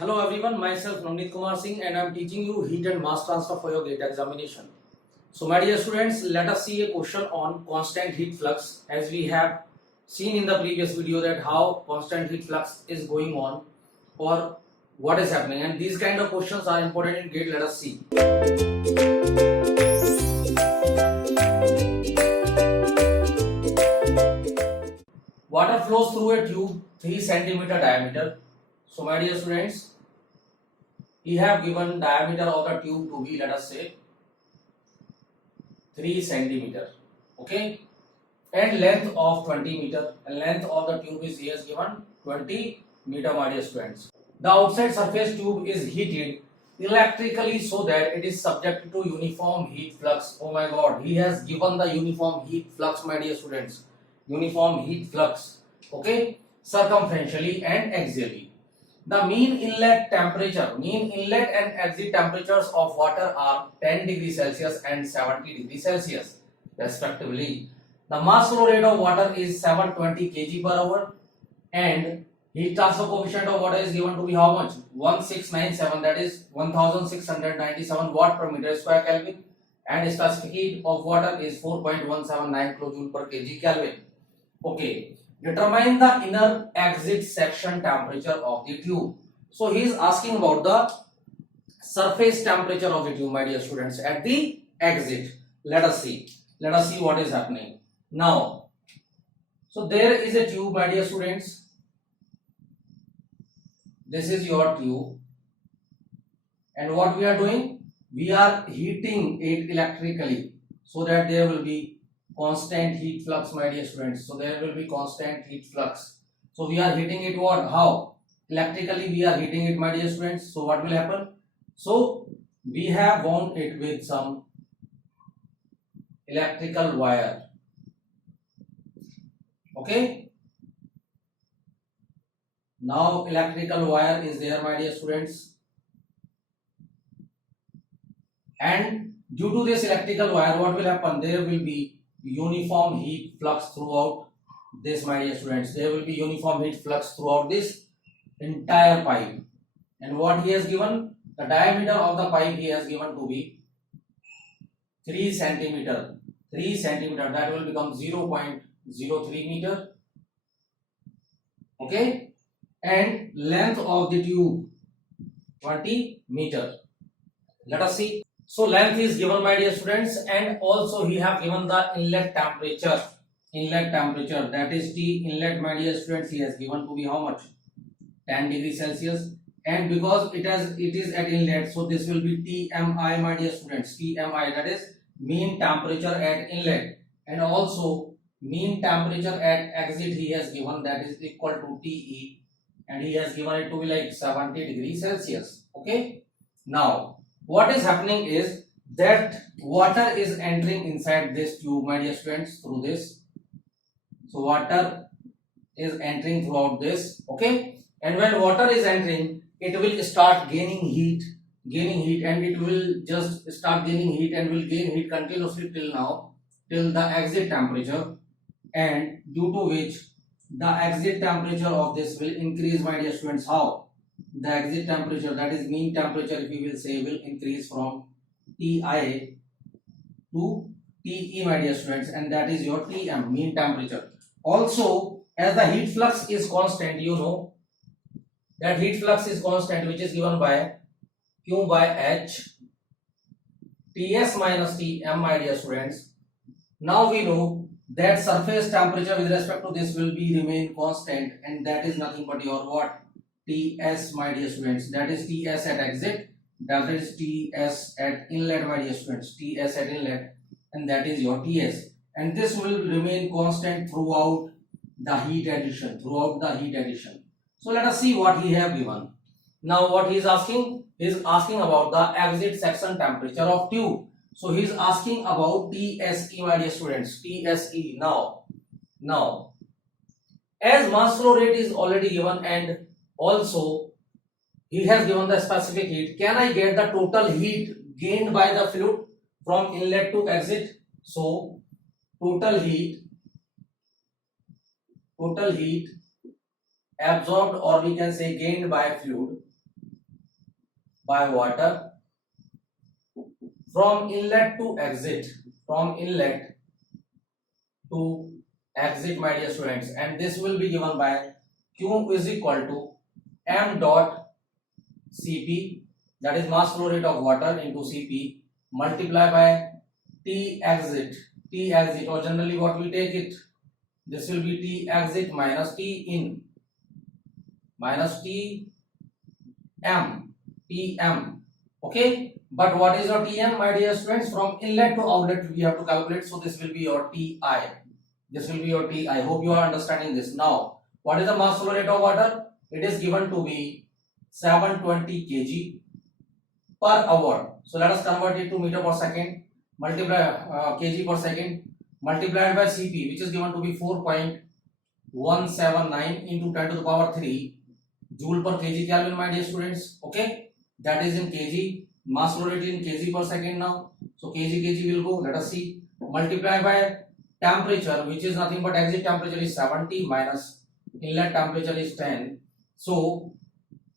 Hello everyone, myself Navneet Kumar Singh and I am teaching you heat and mass transfer for your GATE examination. So my dear students, let us see a question on constant heat flux, as we have seen in the previous video that how constant heat flux is going on or what is happening, and these kind of questions are important in GATE. Let us see. Water flows through a tube 3 centimeter diameter. So my dear students, we have given diameter of the tube to be, let us say, 3 centimeter, okay, and length of 20 meter, and length of the tube is here given 20 meter, my dear students. The outside surface tube is heated electrically so that it is subject to uniform heat flux. Oh my god, he has given the uniform heat flux, my dear students, uniform heat flux, okay, circumferentially and axially. The mean inlet and exit temperatures of water are 10 degrees Celsius and 70 degrees Celsius respectively. The mass flow rate of water is 720 kg per hour and heat transfer coefficient of water is given to be how much? 1697, that is 1697 watt per meter square Kelvin, and specific heat of water is 4.179 kilojoule per kg Kelvin. Okay. Determine the inner exit section temperature of the tube. So he is asking about the surface temperature of the tube, my dear students, at the exit. Let us see what is happening now. So there is a tube, my dear students. This is your tube, and what we are doing, we are heating it electrically so that there will be constant heat flux, my dear students. So there will be constant heat flux. So we are heating it what? How? Electrically we are heating it, my dear students. So what will happen? So we have wound it with some electrical wire. Okay. Now electrical wire is there, my dear students. And due to this electrical wire, what will happen? There will be uniform heat flux throughout this, my dear students. There will be uniform heat flux throughout this entire pipe. And what he has given, the diameter of the pipe he has given to be 3 centimeter. That will become 0.03 meter. Okay, and length of the tube 20 meter. Let us see. So length is given, my dear students, and also he have given the inlet temperature. That is T inlet, my dear students, he has given to be how much? 10 degrees Celsius. And because it is at inlet, so this will be TMI, my dear students. TMI, that is mean temperature at inlet, and also mean temperature at exit he has given, that is equal to TE, and he has given it to be like 70 degrees Celsius. Okay. Now what is happening is that water is entering inside this tube, my dear students, through this. So water is entering throughout this, okay, and when water is entering, it will start gaining heat, and it will just start gaining heat and will gain heat continuously till the exit temperature, and due to which the exit temperature of this will increase, my dear students. How? The exit temperature, that is mean temperature, if we will say, will increase from TI to TE, my dear students, and that is your TM, mean temperature. Also, as the heat flux is constant, you know that heat flux is constant, which is given by Q by H, Ts minus Tm, my dear students. Now we know that surface temperature with respect to this will be remain constant, and that is nothing but your what? Ts, my dear students. That is Ts at exit, that is Ts at inlet, my dear students. Ts at inlet, and that is your Ts, and this will remain constant throughout the heat addition. So let us see what he have given. Now what he is asking about the exit section temperature of tube. So he is asking about TSE, my dear students. TSE. Now as mass flow rate is already given, and also he has given the specific heat, can I get the total heat gained by the fluid from inlet to exit? So total heat absorbed, or we can say gained by fluid, by water from inlet to exit, from inlet to exit, my dear students, and this will be given by Q is equal to m dot Cp, that is mass flow rate of water, into Cp multiply by T exit, or generally what we take it, this will be T exit minus T in minus Tm. Okay, but what is your Tm, my dear students? From inlet to outlet we have to calculate, so this will be your Ti. This will be your Ti. I hope you are understanding this. Now, what is the mass flow rate of water? It is given to be 720 kg per hour. So let us convert it to meter per second, multiply kg per second, multiplied by Cp, which is given to be 4.179 into 10 to the power 3 joule per kg Kelvin, my dear students. Okay, that is in kg. Mass flow rate in kg per second now. So kg will go. Let us see. Multiply by temperature, which is nothing but exit temperature is 70 minus inlet temperature is 10. So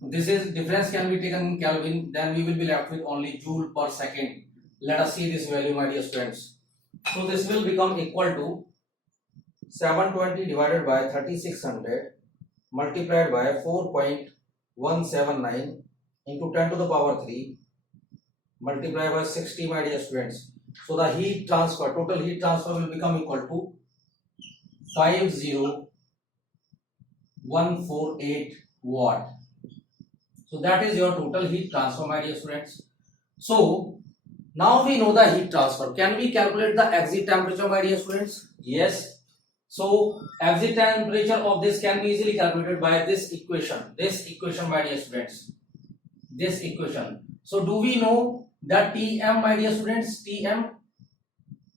this is difference can be taken in Kelvin. Then we will be left with only joule per second. Let us see this value, my dear students. So this will become equal to 720 divided by 3600 multiplied by 4.179 into 10 to the power 3 multiplied by 60, my dear students. So the heat transfer, total heat transfer will become equal to 50148 watt. So that is your total heat transfer, my dear students. So now we know the heat transfer. Can we calculate the exit temperature, my dear students? Yes. So exit temperature of this can be easily calculated by this equation. This equation, my dear students. This equation. So do we know that Tm, my dear students? Tm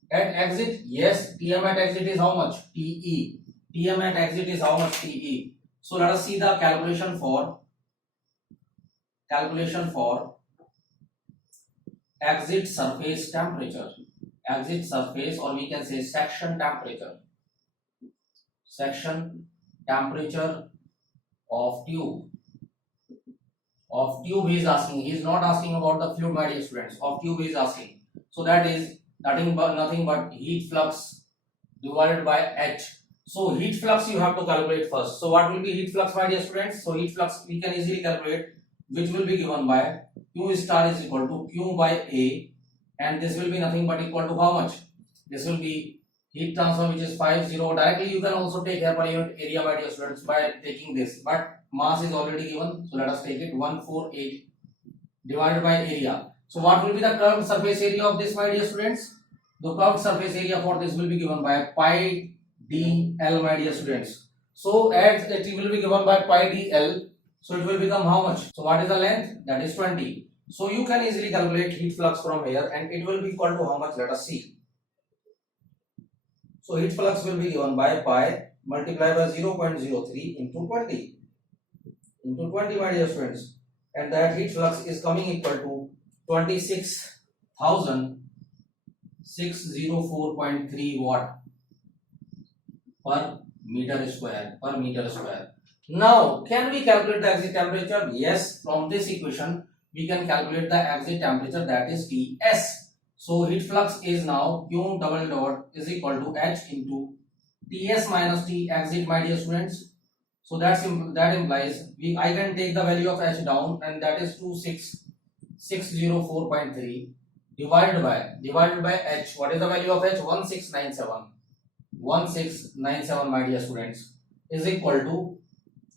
at exit? Yes. Tm at exit is how much? Te. Tm at exit is how much? Te. So let us see the calculation for exit surface temperature. Exit surface, or we can say section temperature. Section temperature of tube. Of tube he is asking. He is not asking about the fluid, my dear students. Of tube he is asking. So that is nothing but heat flux divided by H. So heat flux you have to calculate first. So what will be heat flux, my dear students? So heat flux we can easily calculate, which will be given by Q star is equal to Q by A, and this will be nothing but equal to how much? This will be heat transfer, which is 50. Directly you can also take air per unit area, my dear students, by taking this, but mass is already given, so let us take it 148 divided by area. So what will be the curved surface area of this, my dear students? The curved surface area for this will be given by pi dl, my dear students. So as it will be given by pi dl, so it will become how much? So what is the length? That is 20. So you can easily calculate heat flux from here, and it will be equal to how much? Let us see. So heat flux will be given by pi multiplied by 0.03 into 20. Into 20, my dear students. And that heat flux is coming equal to 26,604.3 watt per meter square. Now, can we calculate the exit temperature? Yes, from this equation, we can calculate the exit temperature, that is Ts. So, heat flux is now Q double dot is equal to H into Ts minus T exit, my dear students. So, that implies I can take the value of H down, and that is 26,604.3 divided by H. What is the value of H? 1697, my dear students, is equal to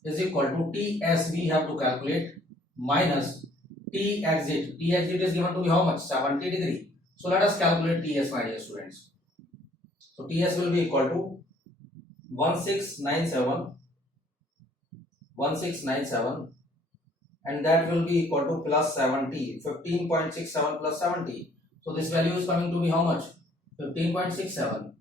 Ts we have to calculate minus T exit. T exit is given to be how much? 70 degree. So let us calculate Ts, my dear students. So Ts will be equal to 1697, and that will be equal to plus 70, 15.67 plus 70. So this value is coming to be how much? 15.67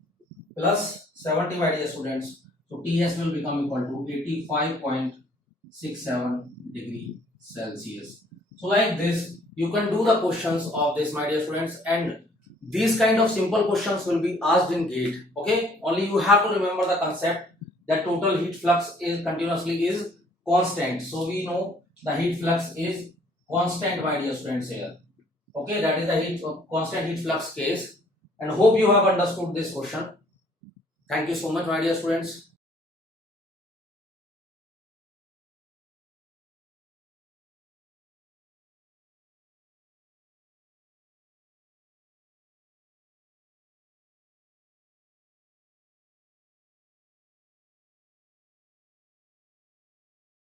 plus 70, my dear students. So Ts will become equal to 85.67 degree Celsius. So like this, you can do the questions of this, my dear students, and these kind of simple questions will be asked in GATE. Okay, only you have to remember the concept that total heat flux is constant. So we know the heat flux is constant, my dear students, here. Okay, that is the constant heat flux case. And hope you have understood this question. Thank you so much, my dear students.